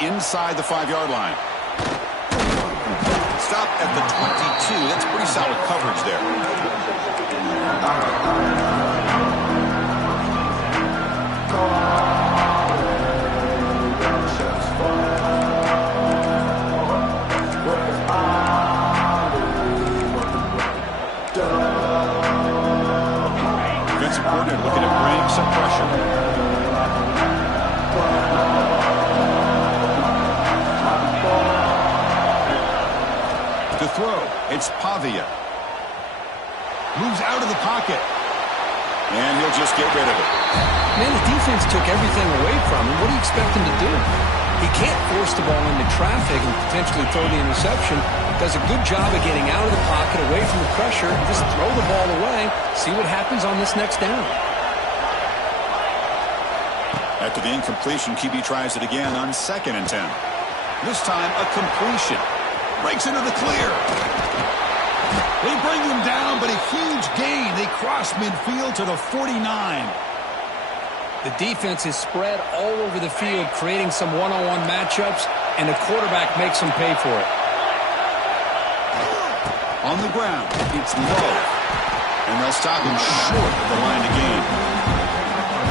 inside the 5-yard line. Stop at the 22. That's pretty solid coverage there. Defensive coordinator looking to bring some pressure. To throw, it's Pavia. Moves out of the pocket. And he'll just get rid of it. Man, the defense took everything away from him. What do you expect him to do? He can't force the ball into traffic and potentially throw the interception. Does a good job of getting out of the pocket, away from the pressure, and just throw the ball away. See what happens on this next down. After the incompletion, QB tries it again on 2nd and 10. This time, a completion. Breaks into the clear. They bring them down, but a huge gain. They cross midfield to the 49. The defense is spread all over the field, creating some one-on-one matchups, and the quarterback makes them pay for it. On the ground, it's low. And they'll stop him short of the line to gain.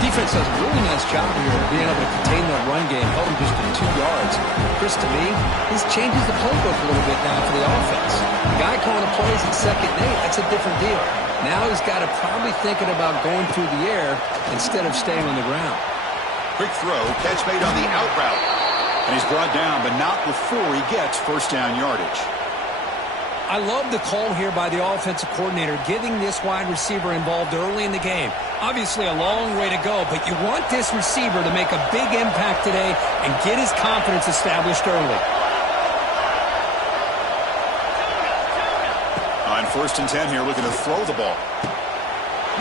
Defense does a really nice job here of being able to contain that run game, held him just to 2 yards. Chris, to me, this changes the playbook a little bit now for the offense. The guy calling the plays at 2nd and 8, that's a different deal. Now he's got to probably thinking about going through the air instead of staying on the ground. Quick throw, catch made on the out route. And he's brought down, but not before he gets first down yardage. I love the call here by the offensive coordinator, getting this wide receiver involved early in the game. Obviously a long way to go, but you want this receiver to make a big impact today and get his confidence established early. On 1st and 10 here, looking to throw the ball.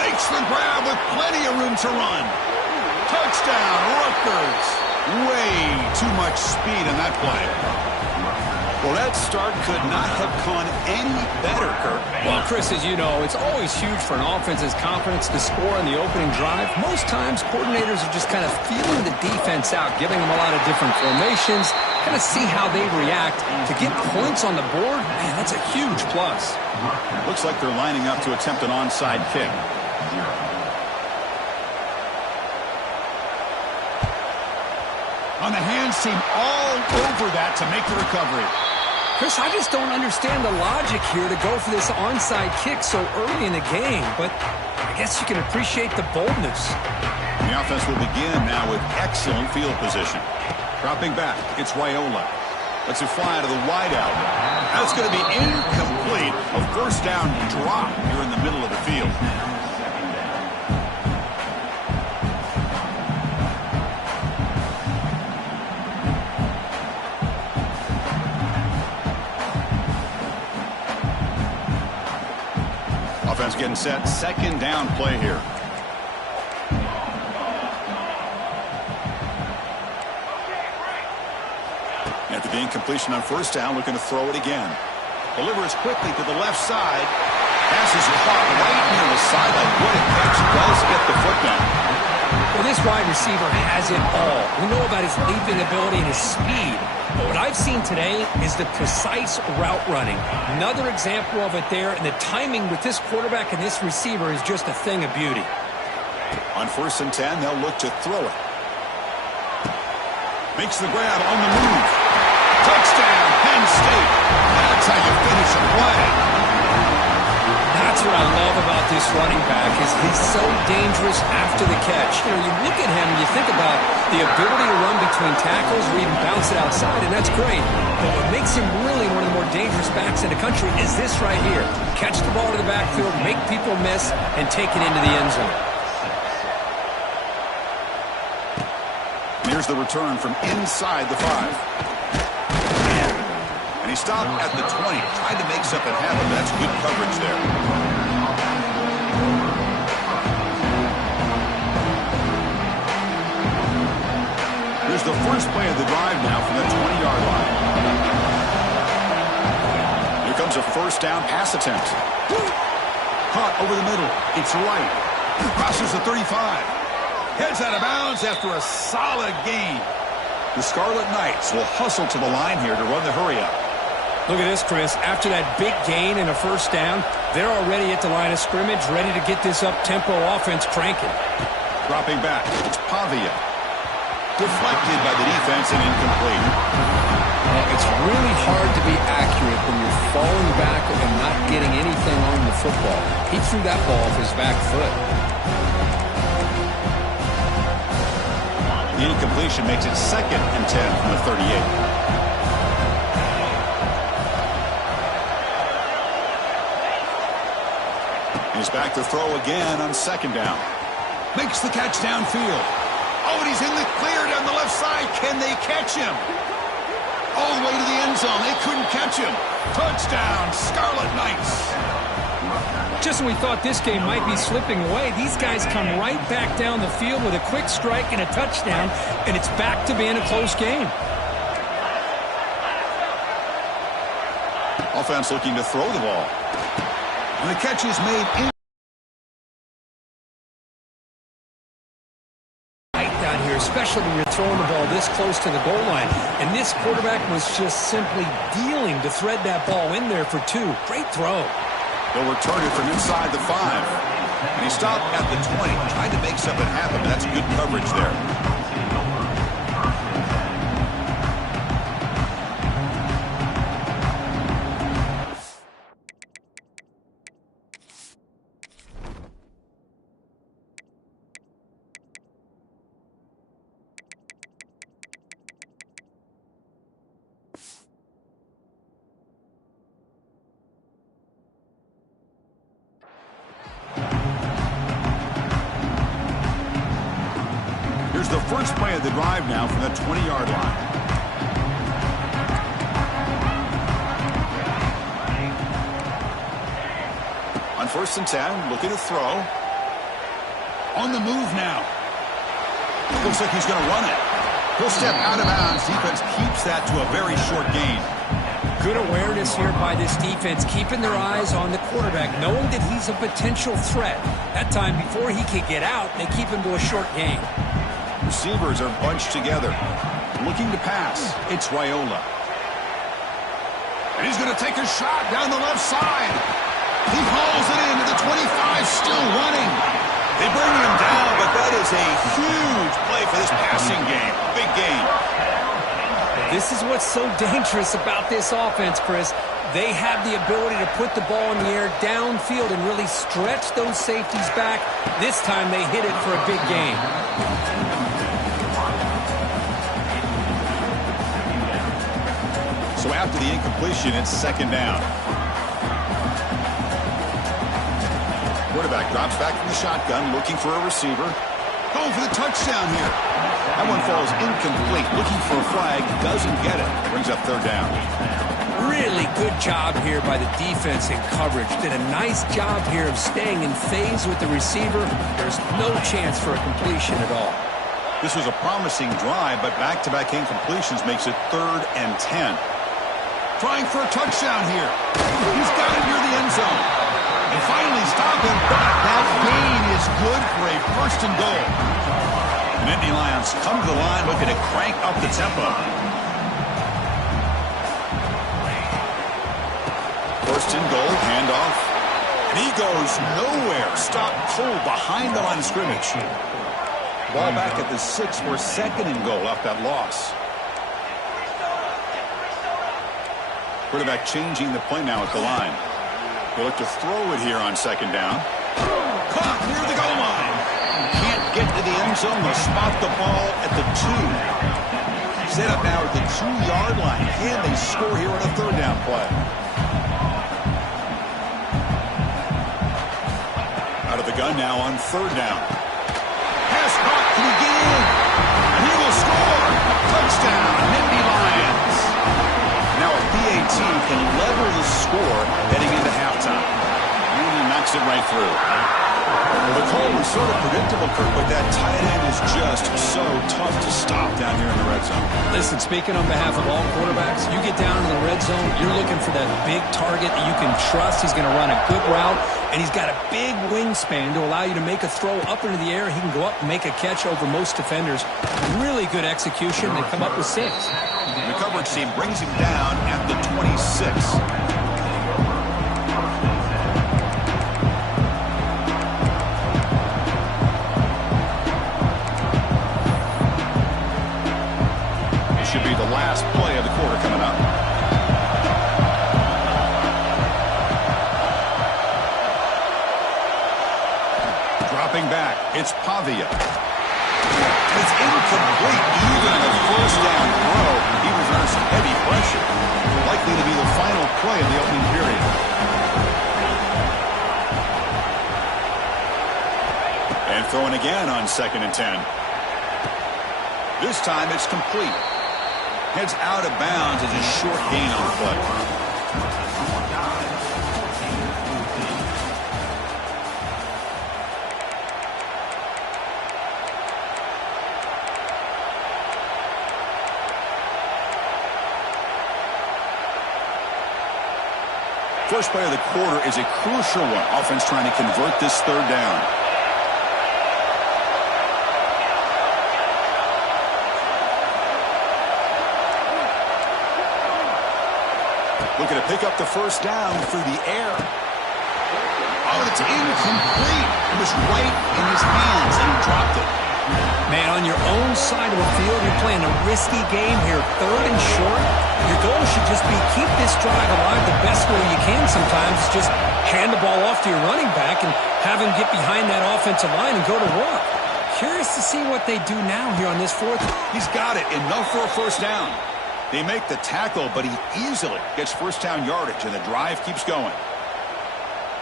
Makes the grab with plenty of room to run. Touchdown, Rutgers. Way too much speed in that play. Well, that start could not have gone any better, Kirk. Well, Chris, as you know, it's always huge for an offense's confidence to score in the opening drive. Most times, coordinators are just kind of feeling the defense out, giving them a lot of different formations, kind of see how they react. To get points on the board, man, that's a huge plus. Looks like they're lining up to attempt an onside kick. On the hands team, all over that to make the recovery. Chris, I just don't understand the logic here to go for this onside kick so early in the game, but I guess you can appreciate the boldness. The offense will begin now with excellent field position. Dropping back, it's Raiola. Lets it fly to the wideout. That's going to be incomplete. A first down drop here in the middle of the field. Offense getting set. 2nd down play here. After the incompletion on 1st down, looking to throw it again. Delivers quickly to the left side. Passes caught right near the sideline. What a catch. Does get the foot down. Well, this wide receiver has it all. We know about his leaping ability and his speed. But what I've seen today is the precise route running. Another example of it there, and the timing with this quarterback and this receiver is just a thing of beauty. On 1st and 10, they'll look to throw it. Makes the grab on the move. Touchdown, Penn State. That's how you finish a play. That's what I love about this running back is he's so dangerous after the catch. You know, you look at him and you think about the ability to run between tackles or even bounce it outside, and that's great. But what makes him really one of the more dangerous backs in the country is this right here. Catch the ball to the backfield, make people miss, and take it into the end zone. Here's the return from inside the 5. And he stopped at the 20. Tried to make something happen. That's good coverage there. Here's the first play of the drive now from the 20-yard line. Here comes a first down pass attempt. Caught over the middle. It's right. Crosses the 35. Heads out of bounds after a solid gain. The Scarlet Knights will hustle to the line here to run the hurry-up. Look at this, Chris. After that big gain and a first down, they're already at the line of scrimmage, ready to get this up-tempo offense cranking. Dropping back, it's Pavia. Deflected by the defense and incomplete. It's really hard to be accurate when you're falling back and not getting anything on the football. He threw that ball off his back foot. The incompletion makes it 2nd and 10 from the 38. He's back to throw again on 2nd down. Makes the catch downfield. Oh, and he's in the clear down the left side. Can they catch him? All the way to the end zone. They couldn't catch him. Touchdown, Scarlet Knights. Just when we thought this game might be slipping away, these guys come right back down the field with a quick strike and a touchdown, and it's back to being a close game. Offense looking to throw the ball. And the catch is made in. Down here, especially when you're throwing the ball this close to the goal line. And this quarterback was just simply dealing to thread that ball in there for 2. Great throw. They'll return it from inside the 5. And he stopped at the 20, trying to make something happen. That's good coverage there. Here's the first play of the drive now from the 20-yard line. On 1st and 10, looking to throw. On the move now. Looks like he's going to run it. He'll step out of bounds. Defense keeps that to a very short gain. Good awareness here by this defense, keeping their eyes on the quarterback, knowing that he's a potential threat. That time, before he could get out, they keep him to a short gain. Receivers are bunched together. Looking to pass. It's Raiola. And he's going to take a shot down the left side. He hauls it into the 25, still running. They bring him down, but that is a huge play for this passing game. Big game. This is what's so dangerous about this offense, Chris. They have the ability to put the ball in the air downfield and really stretch those safeties back. This time they hit it for a big gain. So after the incompletion, it's 2nd down. Quarterback drops back from the shotgun, looking for a receiver. Going for the touchdown here. That one falls incomplete. Looking for a flag, doesn't get it. Brings up 3rd down. Really good job here by the defense in coverage. Did a nice job here of staying in phase with the receiver. There's no chance for a completion at all. This was a promising drive, but back-to-back incompletions makes it 3rd and 10. Trying for a touchdown here. He's got it near the end zone. They finally stop him, but that gain is good for a 1st and goal. The Nittany Lions come to the line looking to crank up the tempo. 1st and goal, handoff. And he goes nowhere. Stop cold behind the line of scrimmage. Ball back at the 6 for 2nd and goal after that loss. Quarterback changing the play now at the line. They look to throw it here on 2nd down. Caught near the goal line. Can't get to the end zone. They'll spot the ball at the 2. Set up now at the 2-yard line. Can they score here on a 3rd down play? Out of the gun now on 3rd down. Pass caught. Can he get in? And he will score. Touchdown, Nittany Lions. Now a PAT can level the score heading into halftime. And he knocks it right through. Well, the call was sort of predictable, Kirk, but that tight end is just so tough to stop down here in the red zone. Listen, speaking on behalf of all quarterbacks, you get down in the red zone, you're looking for that big target that you can trust. He's going to run a good route, and he's got a big wingspan to allow you to make a throw up into the air. He can go up and make a catch over most defenders. Really good execution. They come up with 6. The coverage team brings him down at the 26. Should be the last play of the quarter coming up. Dropping back, it's Pavia. And it's incomplete. Even on a first down throw, he was under some heavy pressure. Likely to be the final play of the opening period. And throwing again on 2nd and 10. This time it's complete. Heads out of bounds as a short gain on the play. First play of the quarter is a crucial one. Offense trying to convert this 3rd down. Looking to pick up the first down through the air. Oh, it's incomplete. It was right in his hands, and he dropped it. Man, on your own side of the field, you're playing a risky game here. 3rd and short. Your goal should just be keep this drive alive the best way you can sometimes. Just hand the ball off to your running back and have him get behind that offensive line and go to work. Curious to see what they do now here on this 4th. He's got it. Enough for a first down. They make the tackle, but he easily gets first down yardage, and the drive keeps going.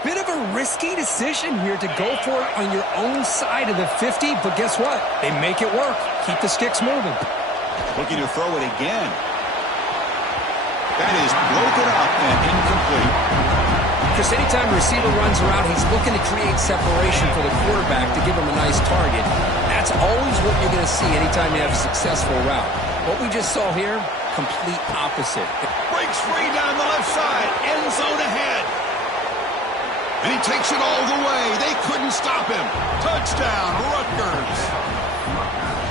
Bit of a risky decision here to go for it on your own side of the 50, but guess what? They make it work. Keep the sticks moving. Looking to throw it again. That is broken up and incomplete. Chris, anytime a receiver runs around, he's looking to create separation for the quarterback to give him a nice target. That's always what you're going to see anytime you have a successful route. What we just saw here, complete opposite. Breaks free down the left side. End zone ahead. And he takes it all the way. They couldn't stop him. Touchdown, Rutgers.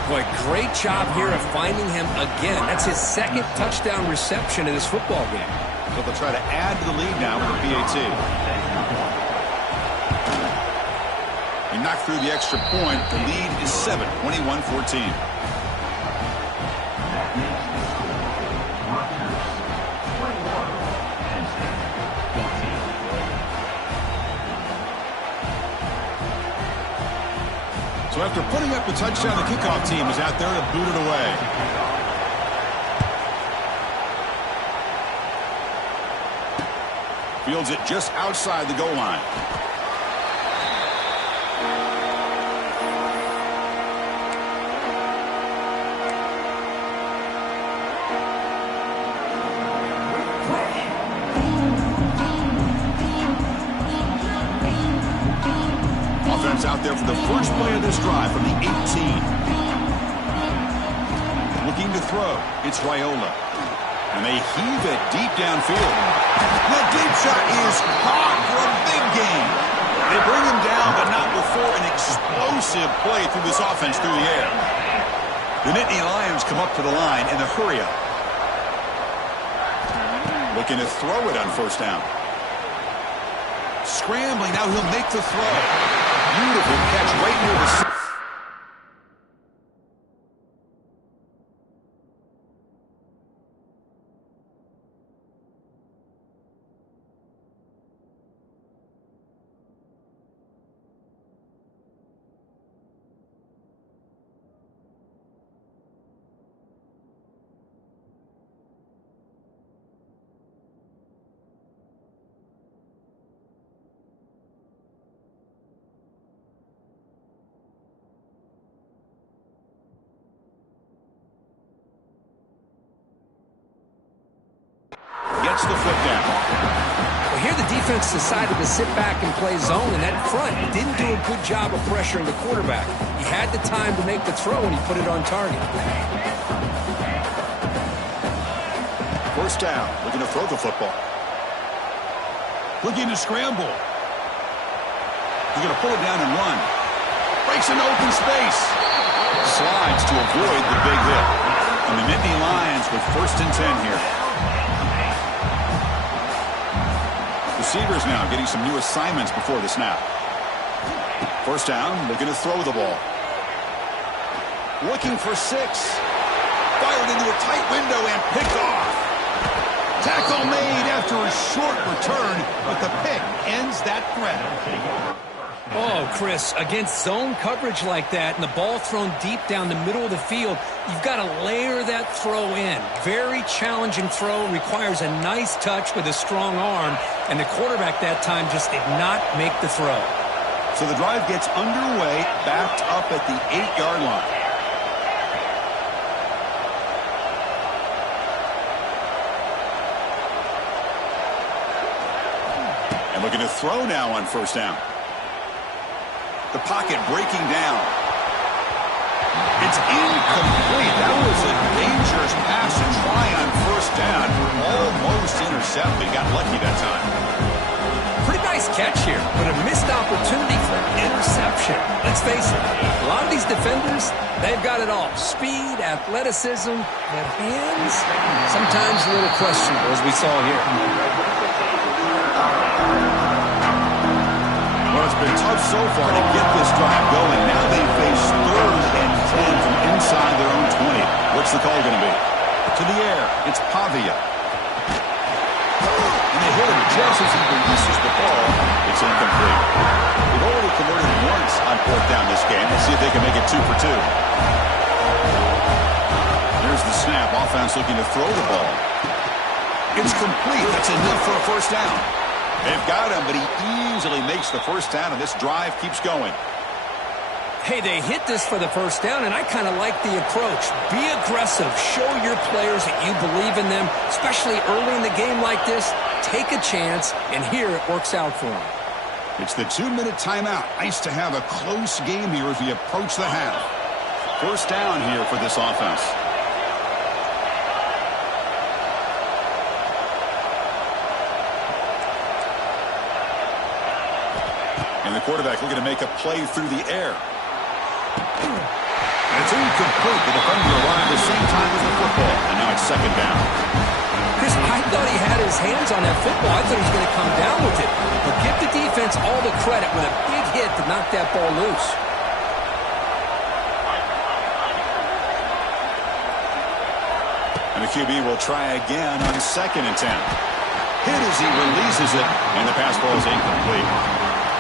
Boy, great job here of finding him again. That's his 2nd touchdown reception in this football game. So they'll try to add to the lead now with a PAT. He knocked through the extra point. The lead is 7, 21-14. So after putting up the touchdown, the kickoff team is out there to boot it away. Fields it just outside the goal line. Offense out there for the first play of this drive from the 18. Looking to throw. It's Raiola. And they heave it deep downfield. That deep shot is caught for a big gain. They bring him down, but not before an explosive play through this offense through the air. The Nittany Lions come up to the line in the hurry up. Looking to throw it on first down. Scrambling, now he'll make the throw. Beautiful catch right near the... Gets the foot down. Well, here the defense decided to sit back and play zone, and that front didn't do a good job of pressuring the quarterback. He had the time to make the throw, and he put it on target. First down, looking to throw the football. Looking to scramble. He's going to pull it down and run. Breaks an open space. Slides to avoid the big hit. And the Nittany Lions with 1st and 10 here. Receivers now getting some new assignments before the snap. First down, looking to throw the ball. Looking for 6. Fired into a tight window and picked off. Tackle made after a short return, but the pick ends that threat. Oh, Chris, against zone coverage like that and the ball thrown deep down the middle of the field, you've got to layer that throw in. Very challenging throw, requires a nice touch with a strong arm, and the quarterback that time just did not make the throw. So the drive gets underway, backed up at the 8-yard line. And looking to throw now on first down. The pocket breaking down. It's incomplete. That was a dangerous pass and try on first down. Almost intercepted. Got lucky that time. Pretty nice catch here, but a missed opportunity for interception. Let's face it, a lot of these defenders, they've got it all. Speed, athleticism, but hands, sometimes a little questionable, as we saw here. Well, it's been tough so far to get this drive going. Now they face 3rd and 10 from inside their own 20. What's the call going to be? To the air, it's Pavia. And they hit him just as he releases the ball. It's incomplete. They've already converted once on 4th down this game. Let's see if they can make it 2 for 2. Here's the snap. Offense looking to throw the ball. It's complete. That's enough for a first down. They've got him, but he easily makes the first down, and this drive keeps going. Hey, they hit this for the first down, and I kind of like the approach. Be aggressive. Show your players that you believe in them, especially early in the game like this. Take a chance, and here it works out for them. It's the 2-minute timeout. Nice to have a close game here as we approach the half. First down here for this offense. And the quarterback looking to make a play through the air. And it's incomplete. The defender arrived at the same time as the football. And now it's 2nd down. Chris, I thought he had his hands on that football. I thought he was going to come down with it. But give the defense all the credit with a big hit to knock that ball loose. And the QB will try again on 2nd and 10. Hit as he releases it. And the pass ball is incomplete.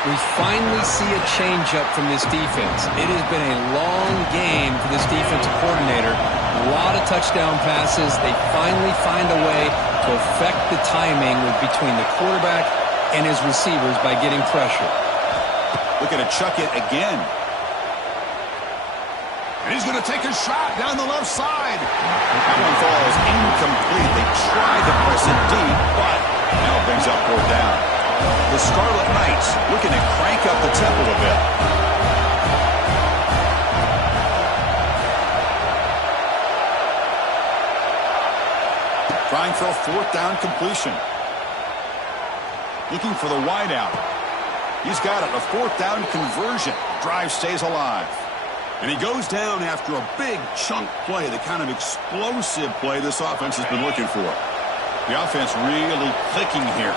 We finally see a change-up from this defense. It has been a long game for this defensive coordinator. A lot of touchdown passes. They finally find a way to affect the timing between the quarterback and his receivers by getting pressure. Looking to chuck it again. And he's going to take a shot down the left side. That one falls incomplete. They tried to press it deep, but now it brings up 4th down. The Scarlet Knights looking to crank up the tempo a bit. Trying for a 4th down completion. Looking for the wideout. He's got it. A 4th down conversion. Drive stays alive. And he goes down after a big chunk play, the kind of explosive play this offense has been looking for. The offense really clicking here.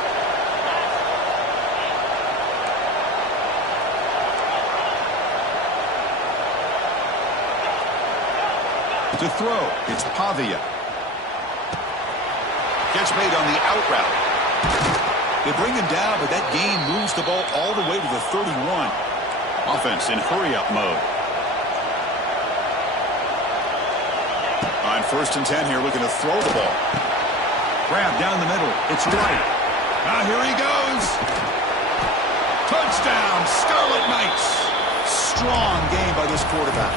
To throw, it's Pavia. Gets made on the out route. They bring him down, but that gain moves the ball all the way to the 31. Offense in hurry-up mode. On 1st and 10 here, looking to throw the ball. Grab down the middle. It's right. Now here he goes. Touchdown, Scarlet Knights. Strong game by this quarterback.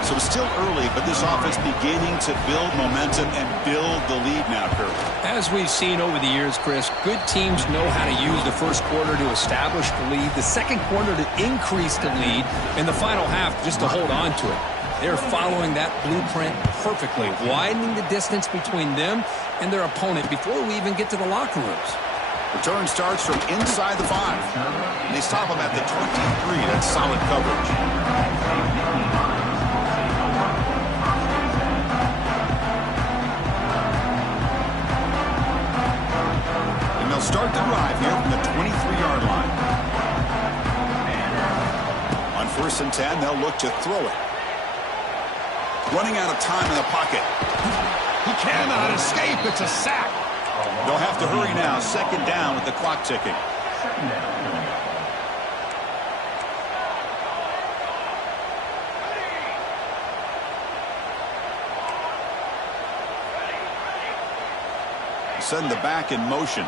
So it's still early, but this offense beginning to build momentum and build the lead now, Kurt. As we've seen over the years, Chris, good teams know how to use the first quarter to establish the lead, the second quarter to increase the lead, and the final half just to hold on to it. They're following that blueprint perfectly, widening the distance between them and their opponent before we even get to the locker rooms. Return starts from inside the 5. And they stop him at the 23. That's solid coverage. And they'll start the drive here from the 23-yard line. On 1st and 10, they'll look to throw it. Running out of time in the pocket. He cannot escape. It's a sack. They'll have to hurry now. 2nd down with the clock ticking. Send the back in motion.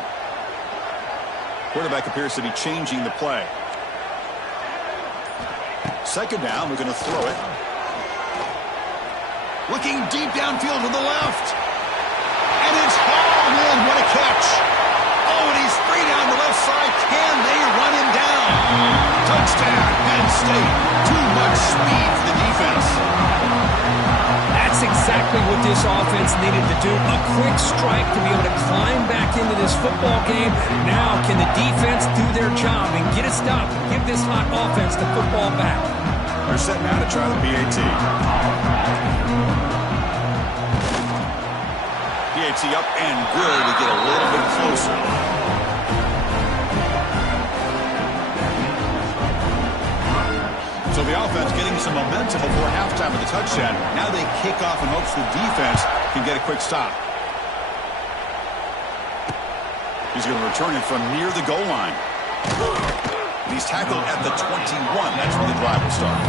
Quarterback appears to be changing the play. 2nd down. We're going to throw it. Looking deep downfield to the left. And it's hauled in. What a catch. Oh, and he's free down the left side. Can they run him down? Touchdown, Penn State. Too much speed for the defense. That's exactly what this offense needed to do. A quick strike to be able to climb back into this football game. Now can the defense do their job and get a stop and give this hot offense the football back? They're set now to try the PAT. PAT up and good to get a little bit closer. So the offense getting some momentum before halftime of the touchdown. Now they kick off in hopes the defense can get a quick stop. He's going to return it from near the goal line. And he's tackled at the 21. That's where the drive will start.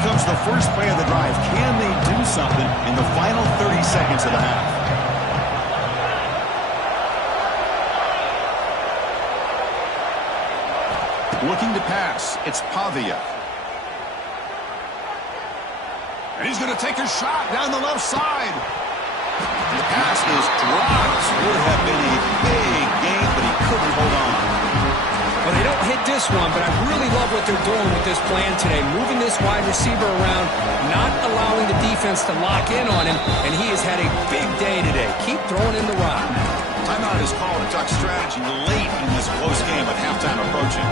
Comes the first play of the drive. Can they do something in the final 30 seconds of the half? Looking to pass. It's Pavia. And he's going to take a shot down the left side. The pass is dropped. Would have been a big game, but he couldn't hold on. Well, they don't hit this one, but I really love what they're doing with this plan today. Moving this wide receiver around, not allowing the defense to lock in on him, and he has had a big day today. Keep throwing in the rock. Timeout is called to talk strategy late in this close game with halftime approaching.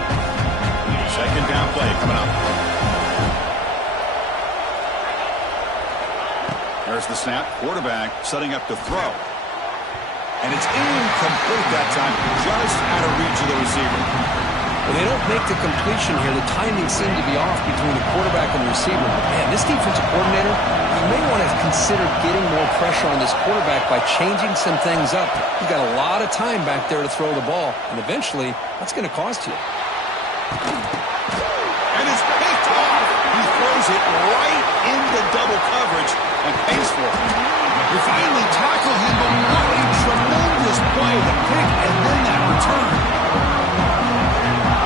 2nd down play coming up. There's the snap. Quarterback setting up to throw. And it's incomplete that time, just out of reach of the receiver. Well, they don't make the completion here. The timing seemed to be off between the quarterback and the receiver. Man, this defensive coordinator, he may want to consider getting more pressure on this quarterback by changing some things up. He's got a lot of time back there to throw the ball, and eventually, that's going to cost you. And it's picked off. He throws it right into double coverage and pays for it. You finally tackle him, but what a tremendous play, the pick and then that return.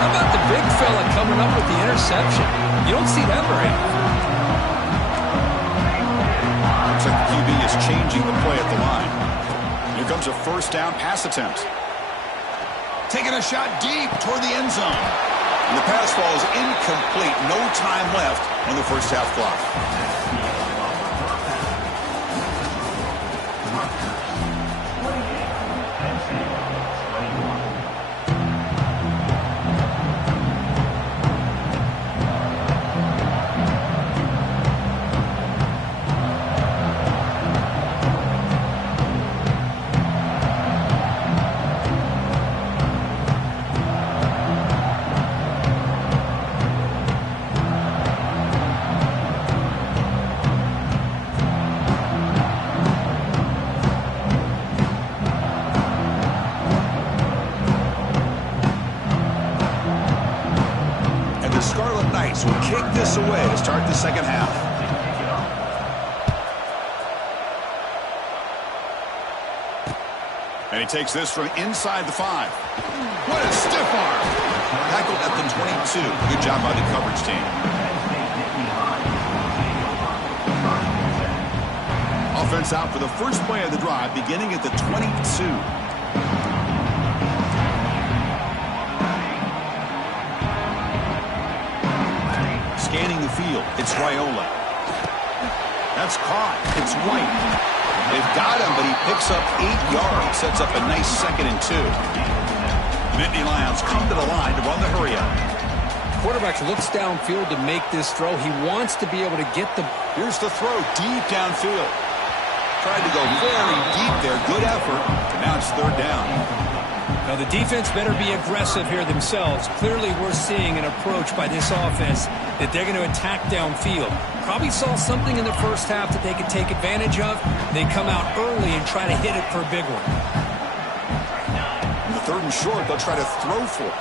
How about the big fella coming up with the interception? You don't see that very often. Looks like the QB is changing the play at the line. Here comes a 1st down pass attempt. Taking a shot deep toward the end zone. And the pass falls incomplete. No time left on the first half clock. Will kick this away to start the second half. And he takes this from inside the 5. What a stiff arm. Tackled at the 22. Good job by the coverage team. Offense out for the first play of the drive, beginning at the 22. Scanning the field, it's Raiola. That's caught. It's White. They've got him, but he picks up 8 yards. Sets up a nice 2nd and 2. Nittany Lions come to the line to run the hurry-up. Quarterback looks downfield to make this throw. He wants to be able to get the... Here's the throw deep downfield. Tried to go very deep there. Good effort. And now it's 3rd down. Now the defense better be aggressive here themselves. Clearly we're seeing an approach by this offense that they're going to attack downfield. Probably saw something in the first half that they could take advantage of. They come out early and try to hit it for a big one. In the 3rd and short, they'll try to throw for it.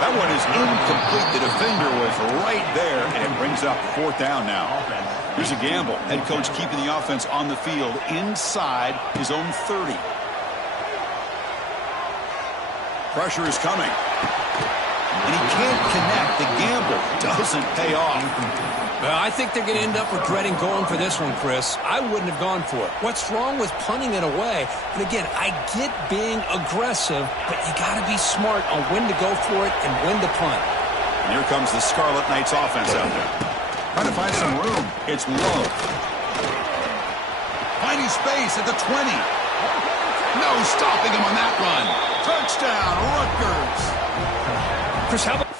That one is incomplete. The defender was right there, and it brings up 4th down now. Here's a gamble. Head coach keeping the offense on the field inside his own 30. Pressure is coming. And he can't connect. The gamble doesn't pay off. Well, I think they're going to end up regretting going for this one, Chris. I wouldn't have gone for it. What's wrong with punting it away? And again, I get being aggressive, but you got to be smart on when to go for it and when to punt. And here comes the Scarlet Knights offense out there. Trying to find some room. It's low. Finding space at the 20. No stopping him on that run. Touchdown, Rutgers. Chris, how about...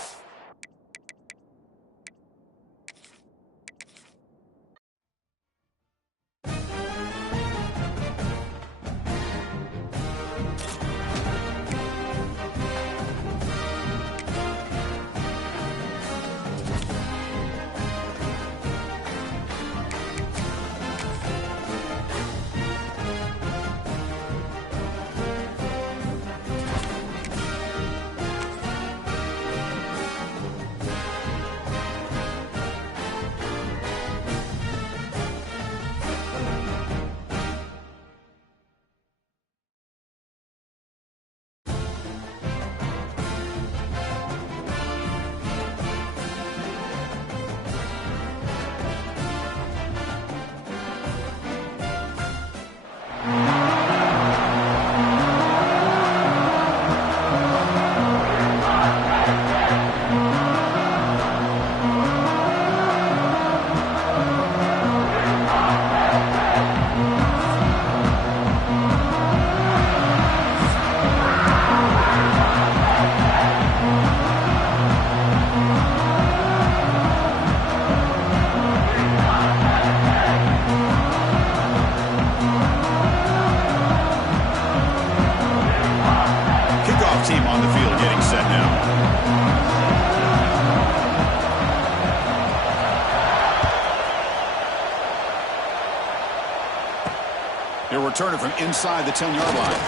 He'll return it from inside the 10-yard line.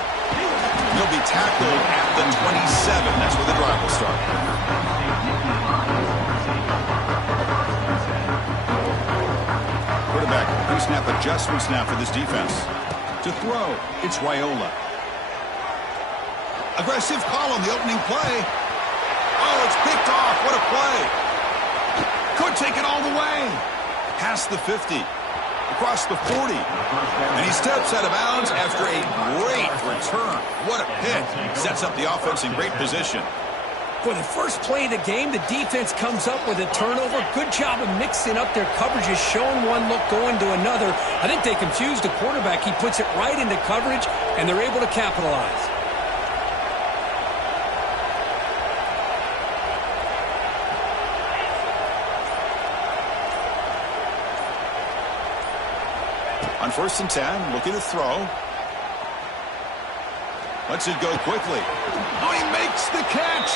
He'll be tackled at the 27. That's where the drive will start. Quarterback, pre-snap adjustment snap for this defense. To throw, it's Raiola. Aggressive call on the opening play. Oh, it's picked off. What a play. Could take it all the way. Past the 50. Across the 40. And he steps out of bounds after a great return. What a pick. Sets up the offense in great position. For the first play of the game, the defense comes up with a turnover. Good job of mixing up their coverages, showing one look, going to another. I think they confused the quarterback. He puts it right into coverage, and they're able to capitalize. On 1st and 10, looking to throw. Lets it go quickly. Oh, he makes the catch.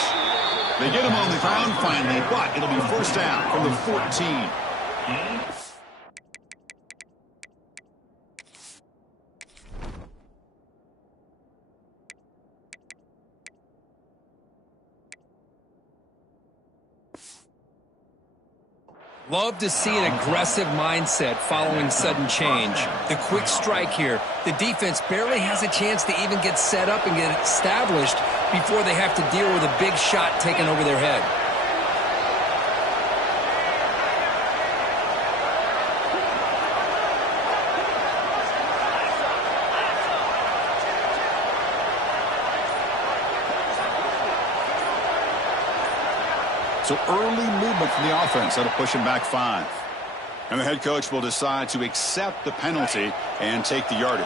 They get him on the ground finally, but it'll be 1st down from the 14. Love to see an aggressive mindset following sudden change. The quick strike here. The defense barely has a chance to even get set up and get established before they have to deal with a big shot taken over their head. So early movement from the offense. That'll push him back 5. And the head coach will decide to accept the penalty and take the yardage.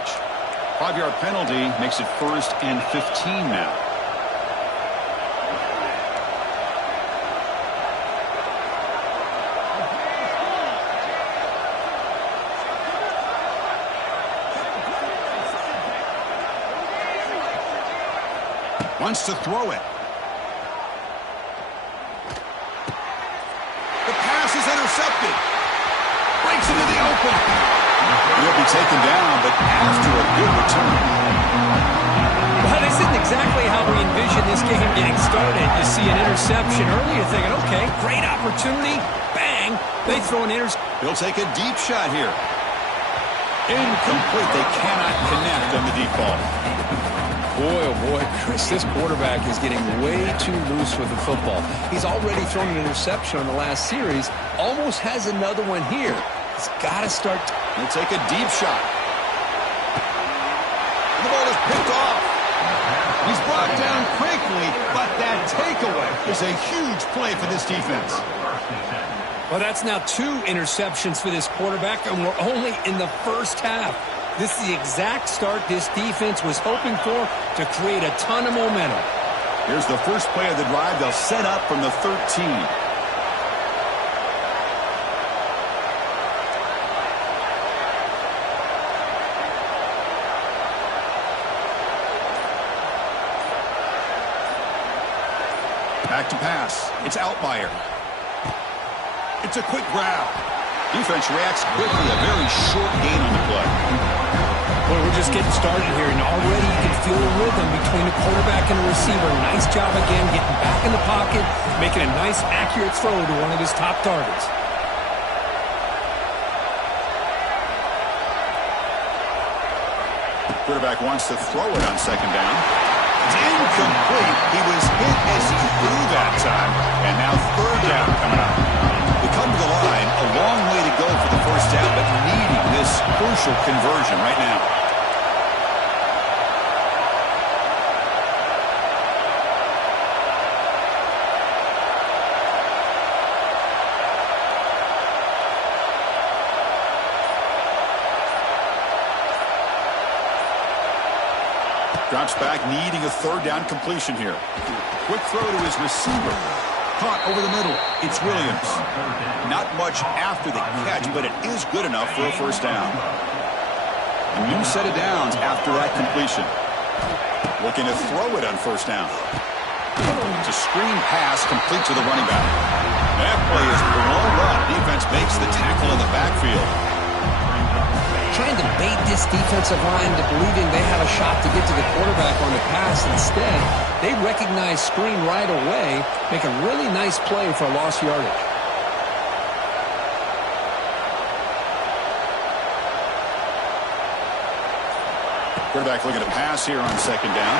5-yard penalty makes it 1st and 15 now. Wants to throw it. The pass is intercepted. Breaks into the open. He'll be taken down, but after a good return. Well, this isn't exactly how we envisioned this game getting started. You see an interception early, you're thinking, okay, great opportunity. Bang! They throw an interception. He'll take a deep shot here. Incomplete. They cannot connect on the deep ball. Boy, oh boy, Chris, this quarterback is getting way too loose with the football. He's already thrown an interception on the last series, almost has another one here. He's got to start. He'll take a deep shot. The ball is picked off. He's brought down quickly, but that takeaway is a huge play for this defense. Well, that's now 2 interceptions for this quarterback, and we're only in the first half. This is the exact start this defense was hoping for to create a ton of momentum. Here's the first play of the drive. They'll set up from the 13. Back to pass. It's Outlier. It's a quick grab. Defense reacts quickly. A very short gain on the play. Well, we're just getting started here, and already you can feel a rhythm between the quarterback and the receiver. Nice job again getting back in the pocket, making a nice, accurate throw to one of his top targets. Quarterback wants to throw it on 2nd down. It's incomplete. He was hit as he threw that time. And now 3rd down coming up. They come to the line, a long way to go for the 1st down, but needing this crucial conversion right now. Drops back, needing a 3rd down completion here. Quick throw to his receiver. Caught over the middle. It's Williams. Not much after the catch, but it is good enough for a 1st down. A new set of downs after that completion. Looking to throw it on 1st down. It's a screen pass complete to the running back. That play is blown up. Defense makes the tackle in the backfield. Trying to bait this defensive line to believing they have a shot to get to the quarterback on the pass. Instead, they recognize screen right away, make a really nice play for a lost yardage. Quarterback looking to pass here on 2nd down.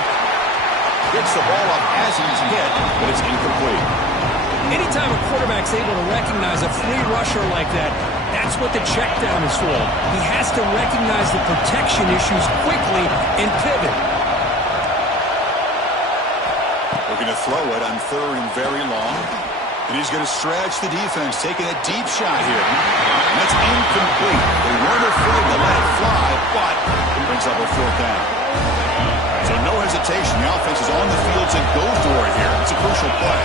Gets the ball up as he's hit, but it's incomplete. Anytime a quarterback's able to recognize a free rusher like that, that's what the check down is for. He has to recognize the protection issues quickly and pivot. Looking to throw it on 3rd and very long. And he's going to stretch the defense, taking a deep shot here. And that's incomplete. They weren't afraid to let it fly, but it brings up a 4th down. So no hesitation. The offense is on the field to go for it here. It's a crucial play.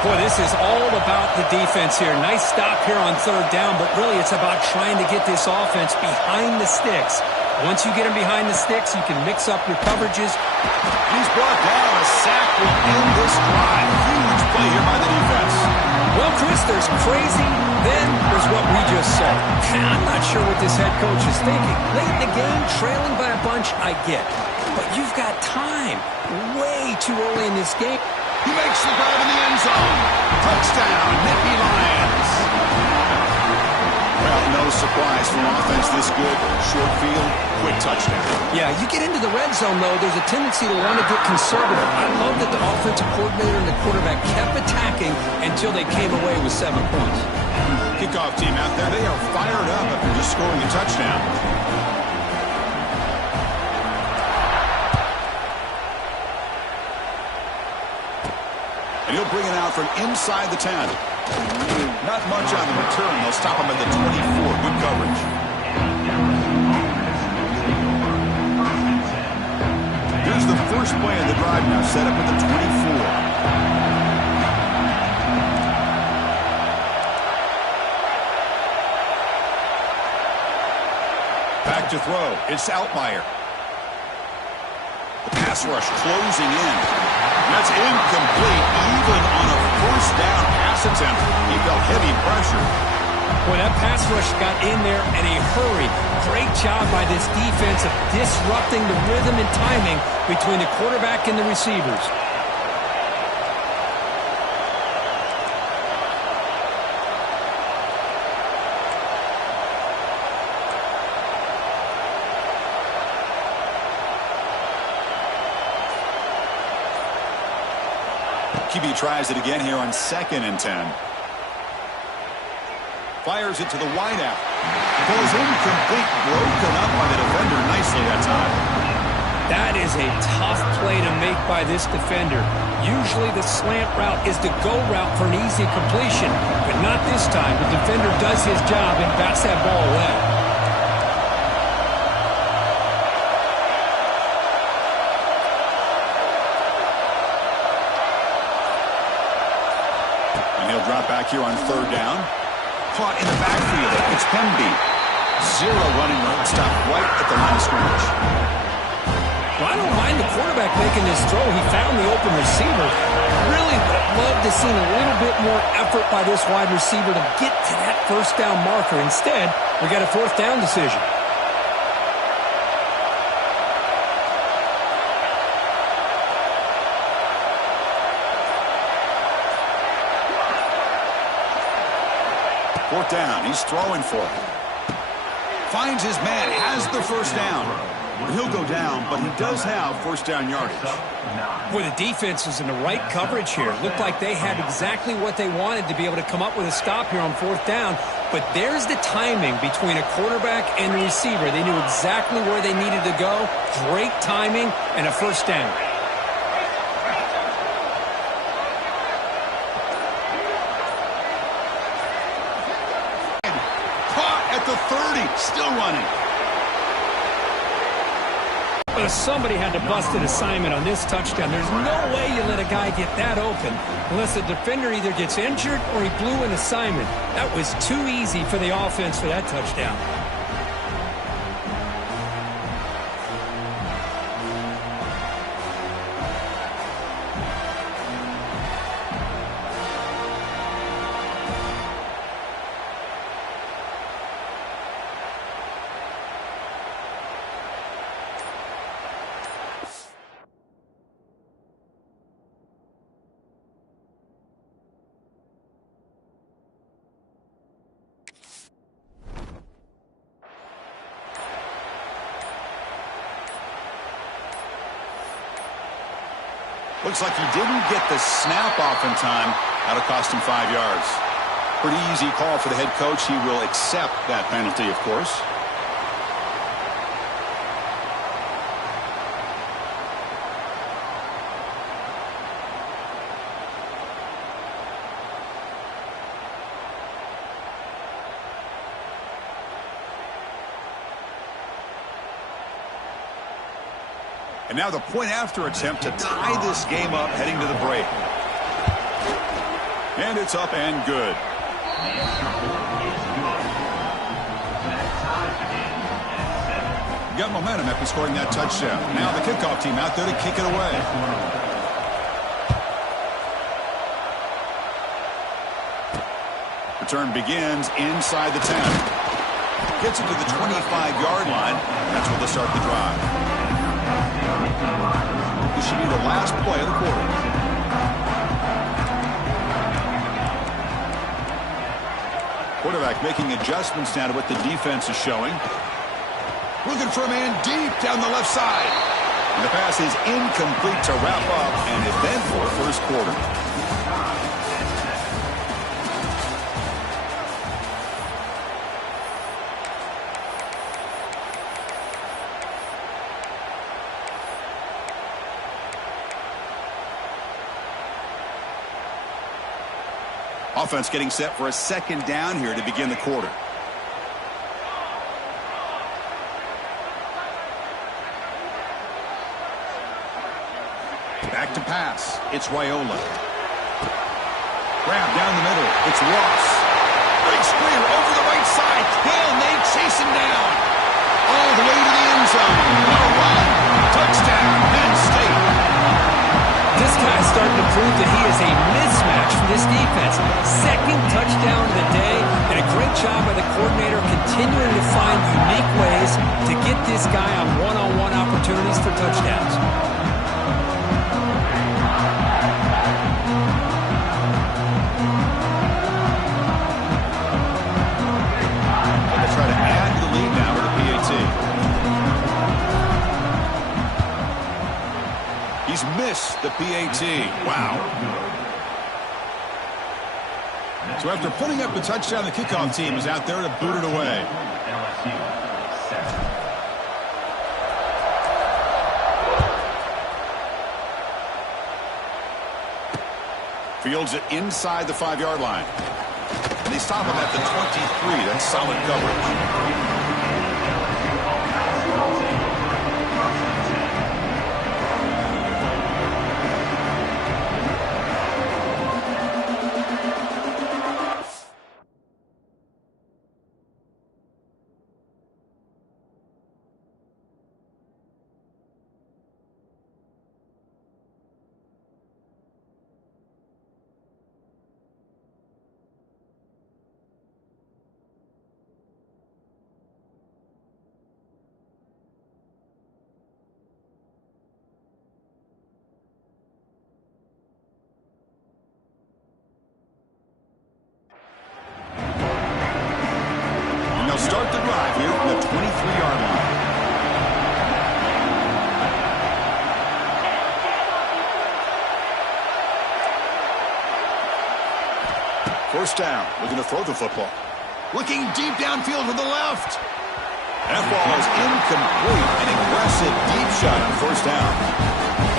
Boy, this is all about the defense here. Nice stop here on 3rd down, but really it's about trying to get this offense behind the sticks. Once you get them behind the sticks, you can mix up your coverages. He's brought down. A sack will end this drive. Huge play here by the defense. Well, Chris, there's crazy, then there's what we just saw. I'm not sure what this head coach is thinking. Late in the game, trailing by a bunch, I get. But you've got time. Way too early in this game. He makes the grab in the end zone. Touchdown, Nittany Lions. Well, no surprise for an offense this good. Short field, quick touchdown. Yeah, you get into the red zone, though, there's a tendency to want to get conservative. I love that the offensive coordinator and the quarterback kept attacking until they came away with 7 points. Kickoff team out there, they are fired up after just scoring a touchdown. And he'll bring it out from inside the 10. Not much on the return. They'll stop him at the 24. Good coverage. Here's the first play of the drive now, set up at the 24. Back to throw. It's Altmaier. The pass rush closing in. That's incomplete. Even on a first down pass attempt, he felt heavy pressure. Well, that pass rush got in there in a hurry. Great job by this defense of disrupting the rhythm and timing between the quarterback and the receivers. QB tries it again here on 2nd and 10. Fires it to the wideout. Goes incomplete, broken up by the defender nicely that time. That is a tough play to make by this defender. Usually the slant route is the go route for an easy completion, but not this time. The defender does his job and bats that ball away. He'll drop back here on 3rd down. Caught in the backfield. It's Pemby. 0 running road stop right at the line of scrimmage. Well, I don't mind the quarterback making this throw. He found the open receiver. Really would have loved to see a little bit more effort by this wide receiver to get to that first down marker. Instead, we got a 4th down decision. Fourth down. He's throwing for it. Finds his man. Has the first down. He'll go down, but he does have first down yardage. Boy, the defense is in the right coverage here. Looked like they had exactly what they wanted to be able to come up with a stop here on 4th down. But there's the timing between a quarterback and the receiver. They knew exactly where they needed to go. Great timing and a first down. The 30, still running. Well, somebody had to bust an assignment on this touchdown. There's no way you let a guy get that open unless the defender either gets injured or he blew an assignment. That was too easy for the offense for that touchdown. Looks like he didn't get the snap off in time. That'll cost him 5 yards. Pretty easy call for the head coach. He will accept that penalty, of course. And now the point-after attempt to tie this game up heading to the break. And it's up and good. Got momentum after scoring that touchdown. Now the kickoff team out there to kick it away. Return begins inside the 10. Gets it to the 25-yard line. That's where they'll start the drive. This should be the last play of the quarter. Quarterback making adjustments now to what the defense is showing. Looking for a man deep down the left side. And the pass is incomplete to wrap up an eventful first quarter. Offense getting set for a second down here to begin the quarter. Back to pass. It's Raiola. Grab down the middle. It's Ross. Big screen over the right side. Hill, they chase him down. All the way to the end zone. No run. Touchdown, Penn State. This guy's starting to prove that he is a mismatch for this defense. Second touchdown of the day, and a great job by the coordinator continuing to find unique ways to get this guy on one-on-one opportunities for touchdowns. Try to add to the lead now with the PAT. He's missed the PAT. Wow. So after putting up the touchdown, the kickoff team is out there to boot it away. Fields it inside the 5-yard line. They stop him at the 23. That's solid coverage. Start the drive here from the 23-yard line. First down. Looking to throw the football. Looking deep downfield to the left. That ball is incomplete. An aggressive deep shot on first down.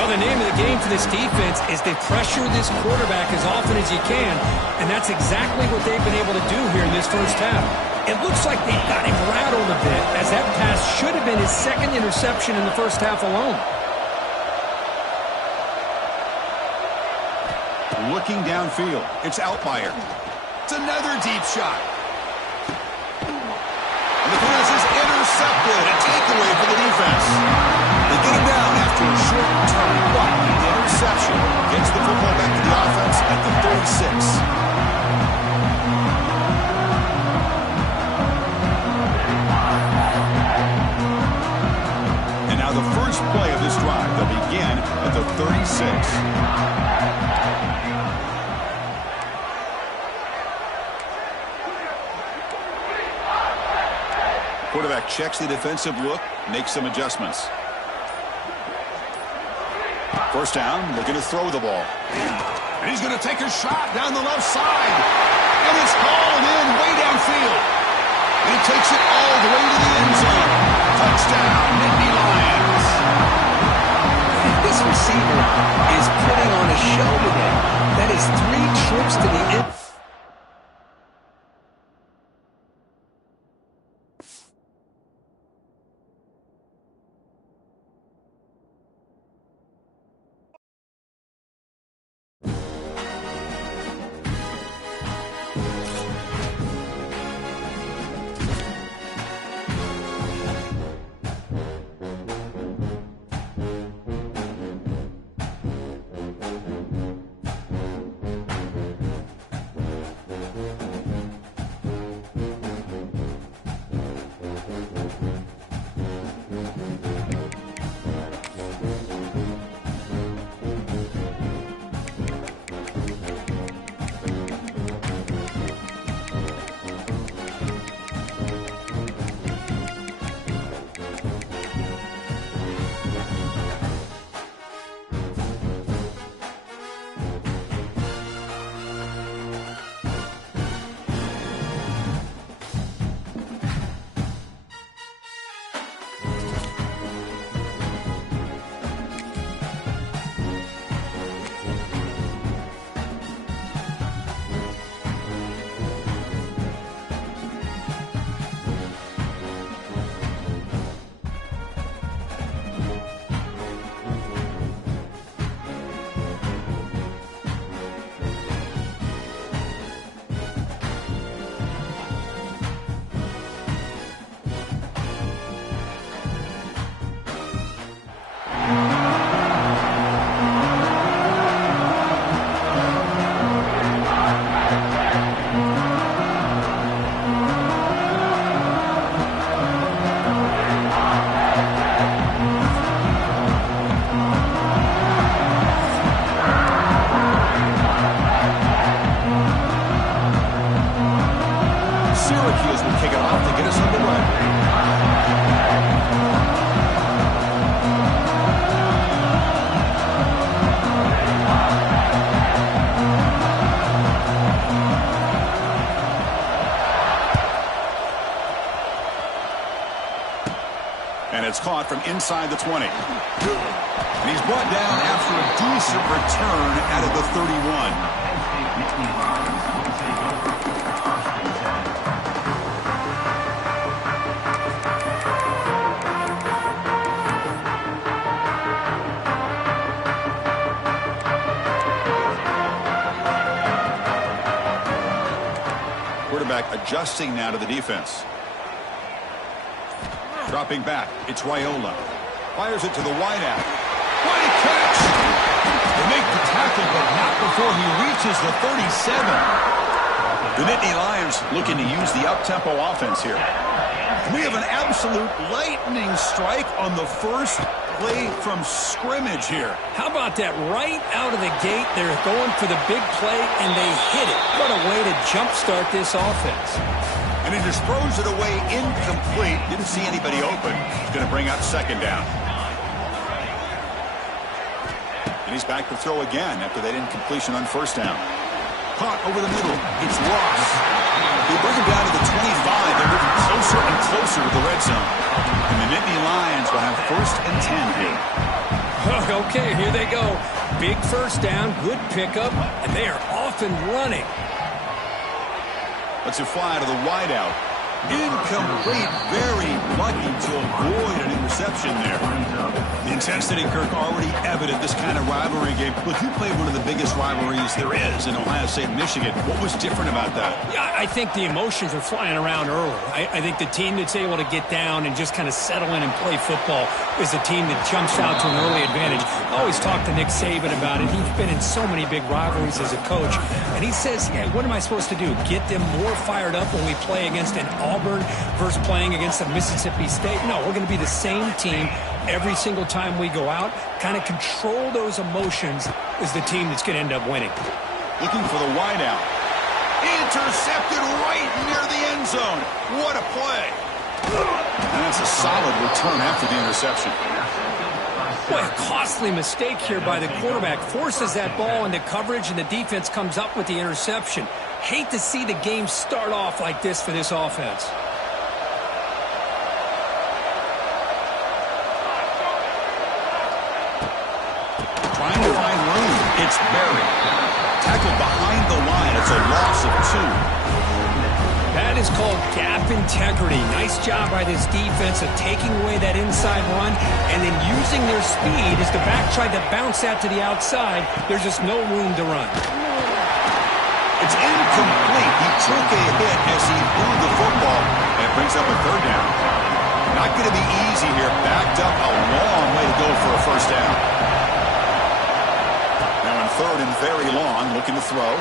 Well, the name of the game for this defense is to pressure this quarterback as often as you can, and that's exactly what they've been able to do here in this first half. It looks like they've got him rattled a bit, as that pass should have been his second interception in the first half alone. Looking downfield. It's Outlier. It's another deep shot. And the pass is intercepted. A takeaway for the defense. They get him down after a short return, but the interception gets the football back to the offense at the 36. The first play of this drive, they'll begin at the 36. Quarterback checks the defensive look, makes some adjustments. First down, looking to throw the ball. And he's going to take a shot down the left side. And it's hauled in way downfield. And he takes it all the way to the end zone. Touchdown, Nittany Lions. This receiver is putting on a show today. That is 3 trips to the end. it's caught from inside the 20. And he's brought down after a decent return out of the 31. Quarterback adjusting now to the defense. Dropping back, it's Raiola. Fires it to the wideout. What a catch! They make the tackle, but not before he reaches the 37. The Nittany Lions looking to use the up-tempo offense here. We have an absolute lightning strike on the first play from scrimmage here. How about that? Right out of the gate, they're going for the big play, and they hit it. What a way to jumpstart this offense. And he just throws it away incomplete. Didn't see anybody open. He's going to bring up second down. And he's back to throw again after that incompletion on first down. Caught over the middle. It's Ross. They bring him down to the 25. They're moving closer and closer to the red zone. And the Nittany Lions will have first and 10 here. Okay, here they go. Big first down, good pickup, and they are off and running. Let's it fly to the wideout. Incomplete. Very lucky to avoid an interception there. The intensity, Kirk, already evident this kind of rivalry game. Look, you played one of the biggest rivalries there is in Ohio State and Michigan. What was different about that? Yeah, I think the emotions are flying around early. I think the team that's able to get down and just kind of settle in and play football is the team that jumps out to an early advantage. I always talk to Nick Saban about it. He's been in so many big rivalries as a coach. And he says, yeah, what am I supposed to do? Get them more fired up when we play against an Auburn versus playing against a Mississippi State? No, we're going to be the same team every single time we go out. Kind of control those emotions is the team that's going to end up winning. Looking for the wideout. Intercepted right near the end zone. What a play. And that's a solid return after the interception. Boy, a costly mistake here by the quarterback. Forces that ball into coverage, and the defense comes up with the interception. Hate to see the game start off like this for this offense. Trying to find room. It's Berry. Tackled behind the line. It's a loss of 2. That is called gap integrity. Nice job by this defense of taking away that inside run and then using their speed as the back tried to bounce that to the outside. There's just no room to run. It's incomplete. He took a hit as he threw the football, and it brings up a third down. Not going to be easy here. Backed up a long way to go for a first down. Now on third and very long, looking to throw.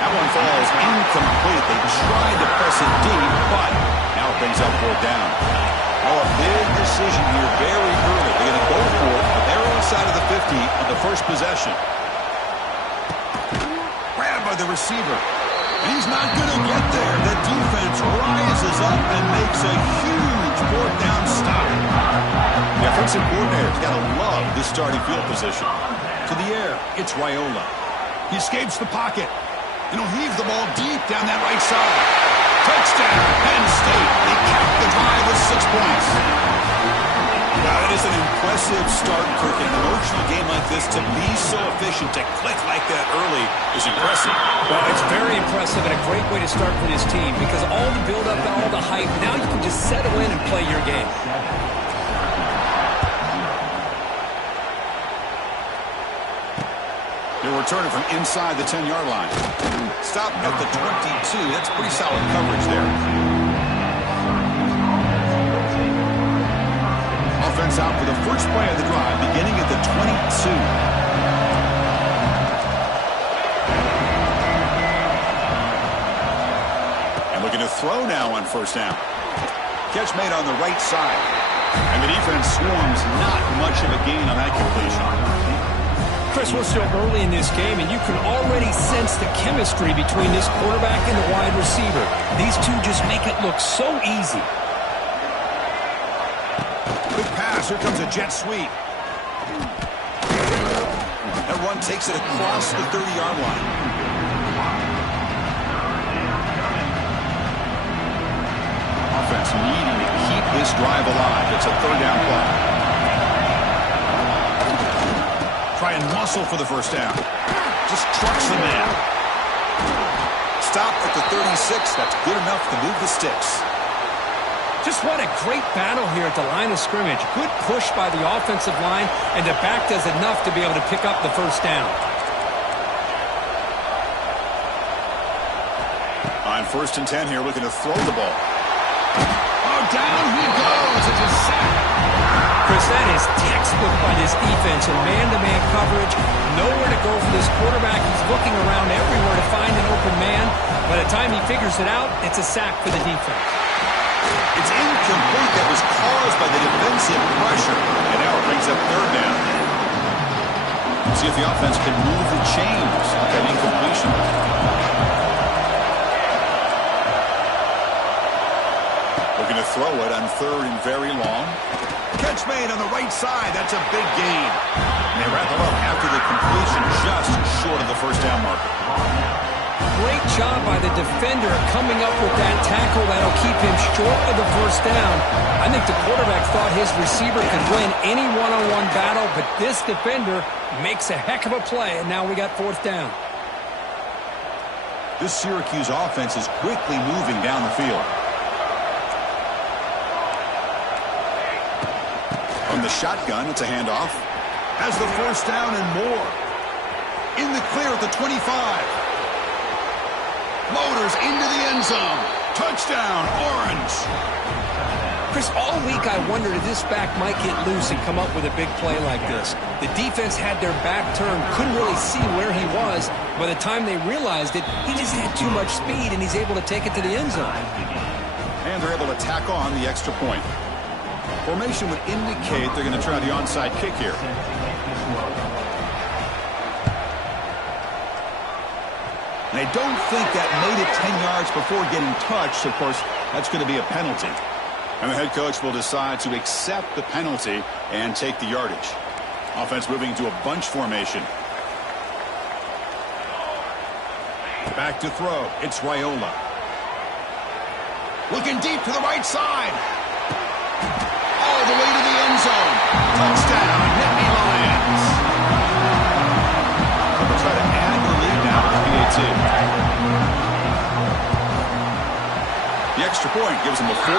That one falls incomplete. They tried to press it deep, but now it brings up fourth down. Well, a big decision here very early. They're going to go for it, but they're inside of the 50 on the first possession. Grabbed by the receiver. And he's not going to get there. The defense rises up and makes a huge fourth down stop. The offensive coordinator's got to love this starting field position. To the air, it's Raiola. He escapes the pocket. And he'll heave the ball deep down that right side. Touchdown, Penn State. They cap the drive with 6 points. Now, that is an impressive start, Kirk. In an emotional game like this, to be so efficient, to click like that early is impressive. Well, it's very impressive and a great way to start for this team because all the build-up and all the hype, now you can just settle in and play your game. They're returning from inside the 10-yard line. Stop at the 22. That's pretty solid coverage there. Offense out for the first play of the drive, beginning at the 22. And looking to throw now on first down. Catch made on the right side. And the defense swarms not much of a gain on that completion. Chris, we're still early in this game, and you can already sense the chemistry between this quarterback and the wide receiver. These two just make it look so easy. Quick pass. Here comes a jet sweep. That run takes it across the 30-yard line. offense needing to keep this drive alive. It's a third down play. Try and muscle for the first down. Just trucks the man. Stop at the 36. That's good enough to move the sticks. Just what a great battle here at the line of scrimmage. Good push by the offensive line, and the back does enough to be able to pick up the first down. On 1st and 10 here, looking to throw the ball. Oh, down he goes. It's a sack. Chris, that is textbook by this defense in man-to-man coverage. Nowhere to go for this quarterback. He's looking around everywhere to find an open man. By the time he figures it out, it's a sack for the defense. It's incomplete. That was caused by the defensive pressure. And now it brings up third down. See if the offense can move the chains with that incompletion. Looking to throw it on 3rd and very long. Catch made on the right side. That's a big gain. And they wrap it up after the completion, just short of the first down marker. Great job by the defender coming up with that tackle that'll keep him short of the first down. I think the quarterback thought his receiver could win any one-on-one battle, but this defender makes a heck of a play, and now we got 4th down. This Syracuse offense is quickly moving down the field. From the shotgun, it's a handoff. Has the first down and more. In the clear at the 25. Loaders into the end zone. Touchdown, Orange. Chris, all week I wondered if this back might get loose and come up with a big play like this. The defense had their back turned, couldn't really see where he was. By the time they realized it, he just had too much speed, and he's able to take it to the end zone. And they're able to tack on the extra point. Formation would indicate they're going to try the onside kick here. And I don't think that made it 10 yards before getting touched. Of course, that's going to be a penalty. And the head coach will decide to accept the penalty and take the yardage. Offense moving to a bunch formation. Back to throw. It's Raiola. Looking deep to the right side. All the way to the end zone. Touchdown, Nittany Lions. They'll try to add the lead now to PAT. The extra point gives them a 14